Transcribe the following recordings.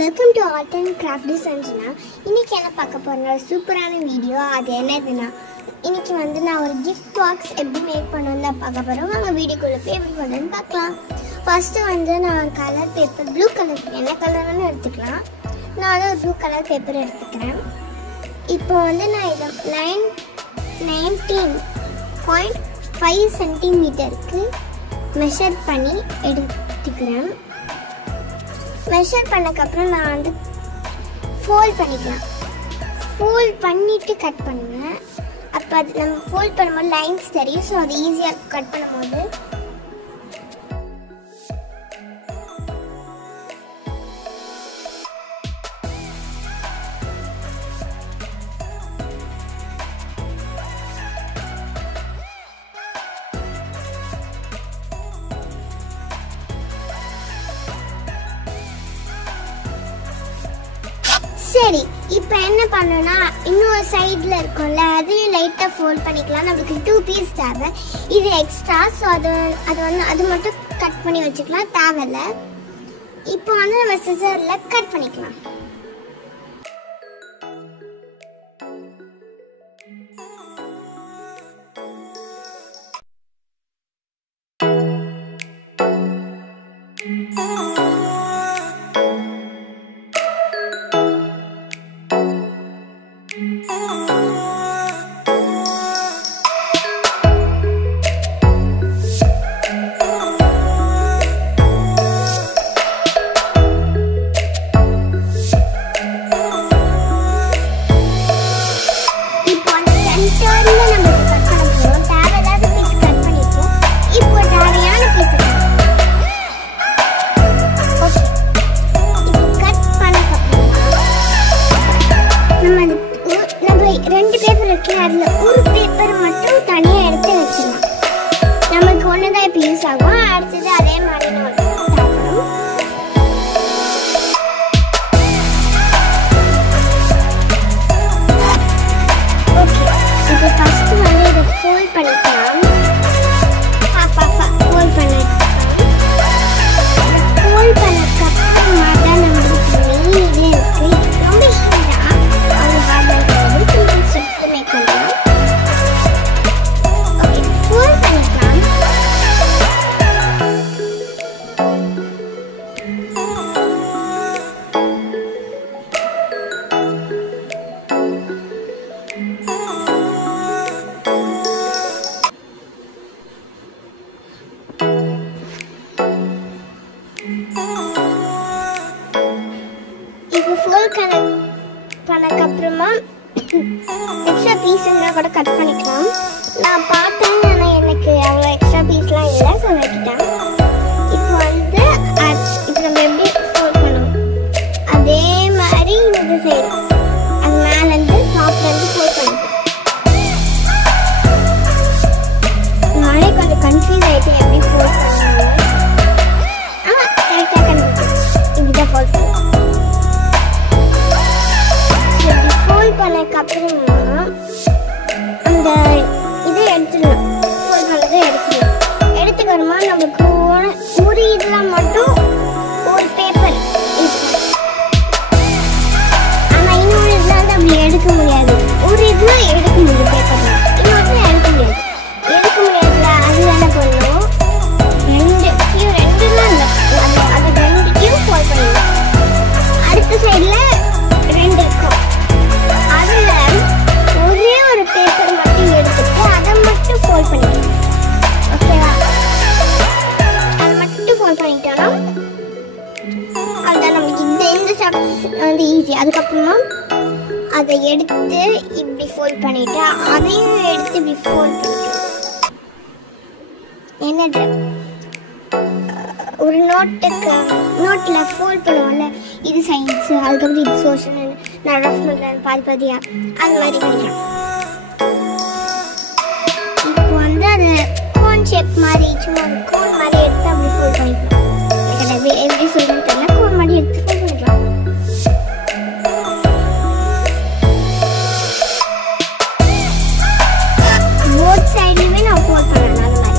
Welcome to art and craft டிசைன்ஸ்னா இன்னைக்கு என்ன பார்க்க போறேன்னா சூப்பரான வீடியோ. அது என்னதுன்னா இன்னைக்கு நான் ஒரு கிஃப்ட் பாக்ஸ் எப்படி மேக் பண்ணுறதா பார்க்க போகிறோம். வாங்க வீடியோக்குள்ளே போய் எப்படி பண்ணுறதுன்னு பார்க்கலாம். ஃபஸ்ட்டு நான் கலர் பேப்பர் ப்ளூ கலர் என்ன கலர்னு எடுத்துக்கலாம். நான் ஒரு ப்ளூ கலர் பேப்பர் எடுத்துக்கிறேன். இப்போ நான் இதை 19.5 சென்டிமீட்டருக்கு மெஷர் பண்ணி எடுத்துக்கிறேன். மெஷர் பண்ணக்கப்புறம் நான் ஃபோல்ட் பண்ணிக்கலாம். ஃபோல்ட் பண்ணிவிட்டு கட் பண்ணுவேன். அப்போ அது நம்ம ஃபோல்ட் பண்ணும்போது லைன்ஸ் தெரியும். ஸோ அது ஈஸியாக கட் பண்ணும்போது சரி. இப்போ என்ன பண்ணணும்னா இன்னொரு சைடில் இருக்கும்ல அதையும் லைட்டாக ஃபோல்ட் பண்ணிக்கலாம். நம்மளுக்கு 2 பீஸ் தேவை. இது எக்ஸ்ட்ரா. ஸோ அது மட்டும் கட் பண்ணி வச்சுக்கலாம், தேவையில்லை. இப்போ நம்ம சிசரில் கட் பண்ணிக்கலாம். ரெண்டு பேப்பர் இருக்கு, அதில் ஒரு பேப்பர் மட்டும் தனியாக எடுத்து வச்சிடலாம். நமக்கு ஒன்று தான் இப்போ யூஸ் ஆகும். அடுத்தது அதே மாதிரி ஓகே. இப்போ ஃபஸ்ட்டு இதை ஃபோல்ட் பண்ணிக்கலாம். ஃபோல்ட் பண்ணக்கப்புறமா தான் நம்மளுக்கு மெயின் இது இருக்குது. ரொம்ப ஈஸியாக அவங்க ஹார்டாக மேக் பண்ணலாம். ஓகே, ஃபோல்ட் பண்ணிக்கலாம். இப்போ ஃபோல்ட் பண்ணக்கப்புறமா எக்ஸ்ட்ரா பீஸ் இருந்தால் கூட கட் பண்ணிக்கலாம். நான் பார்த்தேன், ஆனால் எனக்கு அவ்வளோ எக்ஸ்ட்ரா பீஸ்லாம் இல்லை, ஸோ வெட்டிட்டேன். இப்போ இப்போ நம்ம எப்படி ஃபோல்ட் பண்ணுவோம் அதே மாதிரி இந்த சைடு அது மேலேருந்து டாப்லேருந்து ஃபோல்ட் பண்ணிக்கலாம். நானே கொஞ்சம் கன்ஃபியூஸ் ஆகிட்டேன் எப்படி ஃபோல்ட் பண்ணுவாங்க. கரெக்டாக கண்டுபிடிச்சு இப்படிதான் ஃபோல்ட் பண்ணுவோம். ஃபோல்ட் பண்ணக்கப்புறமா அந்த இதை எடுத்துடலாம். ஃபோல்ட் பண்ணதை எடுத்துக்க வருமா நமக்கு ஒரு இதில் மட்டும் ஒரு பேப்பர் இருக்கும். ஆனால் இன்னொரு இதில் அப்படி எடுக்க முடியாது. ஒரு இதில் எடுக்க முடியும் பேப்பர்லாம், இன்னொரு எடுக்க முடியாதுல. அது என்ன பண்ணும், ரெண்டுலாம் இல்லை, அதை ரெண்டுத்தையும் ஃபோல்ட் பண்ணிடலாம். அடுத்த சைடில் 2 இருக்கும். அதில் ஒரே ஒரு பேப்பர் மட்டும் எடுத்துட்டு அதை மட்டும் ஃபோல்ட் பண்ணிக்கலாம். ஓகேவா? அதை மட்டும் ஃபோல்ட் பண்ணிட்டோம்னா அதுதான் நமக்கு இந்த ஸ்டெப்ஸ் ஈஸி. அதுக்கப்புறமா அதை எடுத்து இப்படி ஃபோல்ட் பண்ணிட்டு அதையும் எடுத்து இப்படி ஃபோல்ட் பண்ணிக்கலாம். என்னது ஒரு நோட்டில் ஃபோல்ட் பண்ணுவோம்ல, இது சயின்ஸு, அதுக்கப்புறம் இது சோஷியல், நான் ரஃப் பண்ணுறேன் பாதியா அது மாதிரி பண்ணிக்கலாம். இப்போ அது கோன் ஷேப் மாதிரி சும்மா ஒரு கோன் மாதிரி எடுத்து அப்படி ஃபோல்ட் பண்ணிக்கலாம். எனக்கு எப்படி சொல்லுன்னு தெரியல, கோன் மாதிரி எடுத்து ஃபோல்ட் பண்ணிக்கலாம். போத் சைட்லையுமே நான் ஃபோல்ட் பண்ணேன் அது மாதிரி.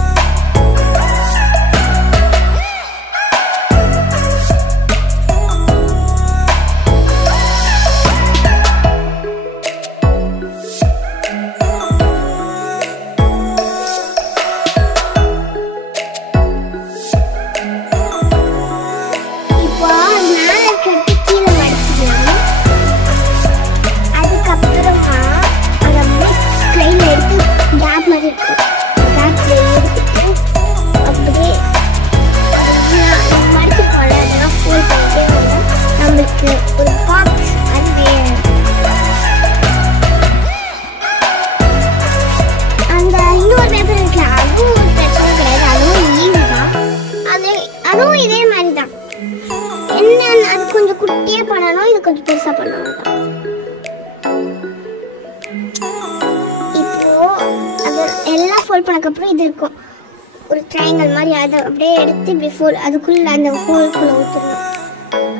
கொஞ்சம் பெருசாக பண்ணுவாங்க. இப்போ அது எல்லாம் ஃபோல்ட் பண்ணக்கப்புறம் இது இருக்கும் ஒரு ட்ரையாங்கிள் மாதிரி, அதை அப்படியே எடுத்து இப்படி அதுக்குள்ளே அந்த ஹோல்குள்ளே ஊற்றணும்.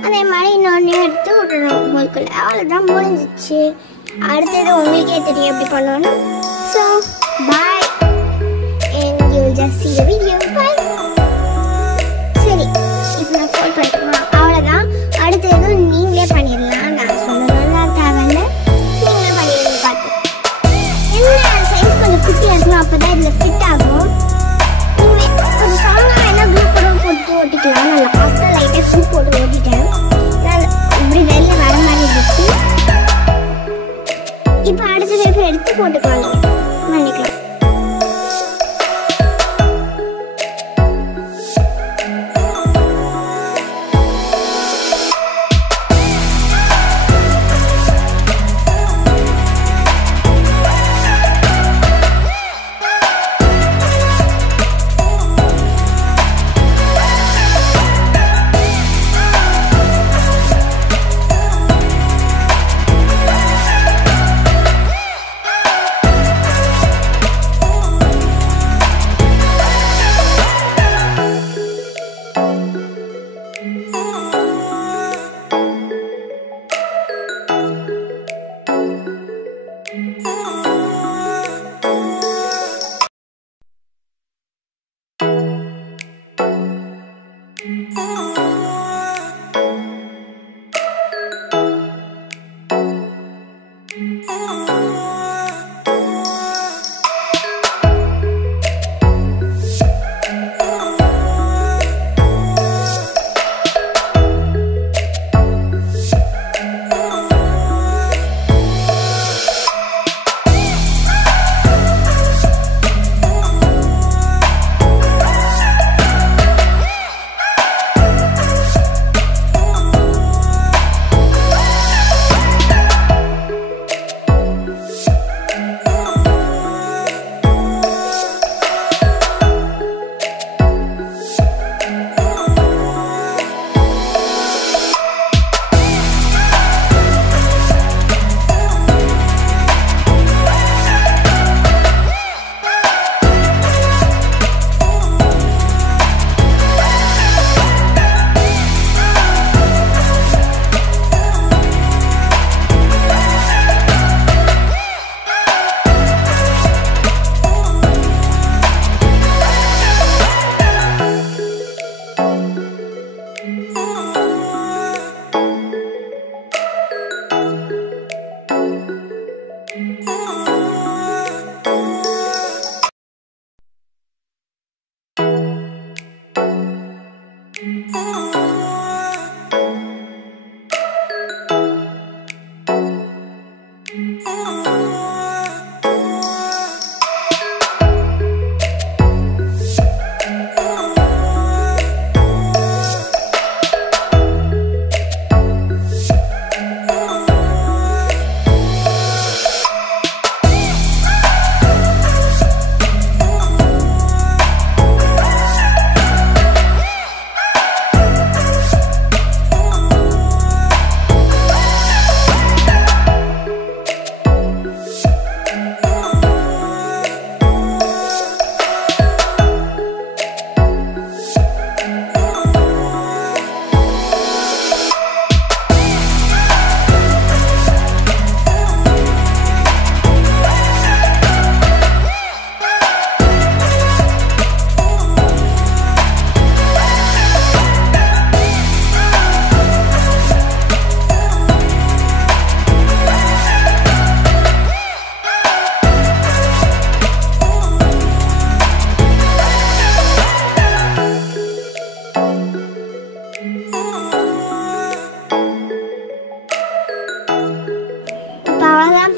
அதே மாதிரி இன்னொன்றையும் எடுத்து விடணும் ஹோல்குள்ளே. அவ்வளோதான் முடிஞ்சிச்சு. அடுத்தது உங்களுக்கே தெரியும் எப்படி பண்ணணும்னு. So bye and you will just see the video. Bye. சரி, இப்போ நான் ஃபோல்ட் பண்ணிக்கலாம். அவ்வளோதான். அடுத்தது நீங்களே பண்ணிடலாம். நான் சொல்லணும்லாம் தேவையில்லை, நீங்களே பண்ணிடுங்க. பார்த்து என்ன சைஸ் கொஞ்சம் குட்டியாக இருக்கணும், அப்போ தான் இதில் ஃபிட் ஆகும். கொஞ்சம் ஸ்ட்ராங்காக என்ன க்ளூ கூட போட்டு ஓட்டிக்கலாம். நான் லாஸ்ட்டில் லைட்டாக க்ளூ போட்டு ஓட்டிட்டேன். நான் இப்படி வெளில வர மாதிரி இருந்துச்சு. இப்போ அடுத்த பேப்பர் எடுத்து போட்டுக்கலாம். பண்ணிக்கலாம்.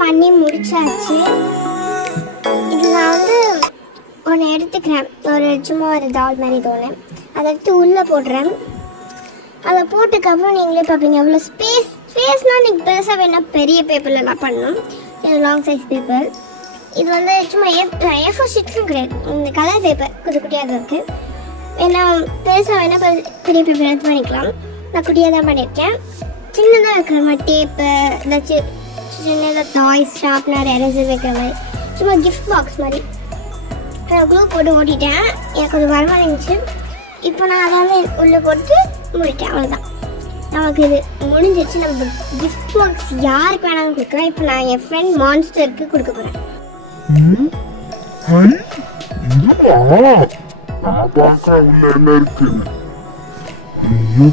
பண்ணி முடிச்சாச்சு. இது நான் வந்து ஒன்று எடுத்துக்கிறேன், ஒரு சும்மா ஒரு டால் மாதிரி தோணு, அதை எடுத்து உள்ளே போடுறேன். அதை போட்டுக்கப்புறம் நீங்களே பார்ப்பீங்க எவ்வளோ ஸ்பேஸ்னால் நீங்கள் பெருசாக வேணால் பெரிய பேப்பர்லாம் பண்ணணும். இது லாங் சைஸ் பேப்பர். இது வந்து சும்மா A4 ஷீட்ஸும் கிடையாது, இந்த கலர் பேப்பர் குட்டி குட்டியாக தான் இருக்குது. வேணா பெருசாக வேணால் பெரிய பேப்பர் எடுத்து பண்ணிக்கலாம். நான் குட்டியாக தான் பண்ணியிருக்கேன். சின்னதாக வைக்கிற மாதிரி டேப்பு ஏதாச்சும் சின்னதாக டாய்ஸ் ஷார்ப்னர் எரேசர் வைக்கிற மாதிரி சும்மா கிஃப்ட் பாக்ஸ் மாதிரி நான் க்ளூ போட்டு ஓட்டிட்டேன். எனக்கு கொஞ்சம் வரமா இருந்துச்சு. இப்போ நான் அதாவது உள்ளே போட்டு முடிட்டேன். அவ்வளோதான், நமக்கு இது முடிஞ்சிச்சு. நம்ம கிஃப்ட் பாக்ஸ் யாருக்கு வேணாலும் கொடுக்குறேன். இப்போ நான் என் ஃப்ரெண்ட் மான்ஸ்டருக்கு கொடுக்க போகிறேன். என்ன இருக்கு? ஐயோ,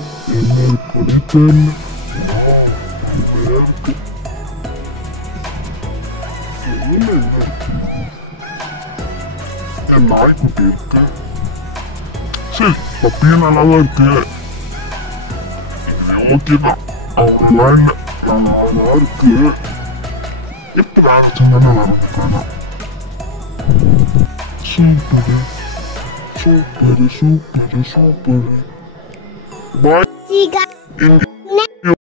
என்ன இருக்கு? நாய்க்குட்டி இருக்கு. சரி, பப்பியும் நல்லாதான் இருக்கு. ஓகேதான், அவ்வளோதான் இல்லை, நல்லா இருக்கு. எப்போ வேலை சொன்னா வேலை சூப்பரு சூப்பரு சூப்பரு சூப்பரு. பாய்.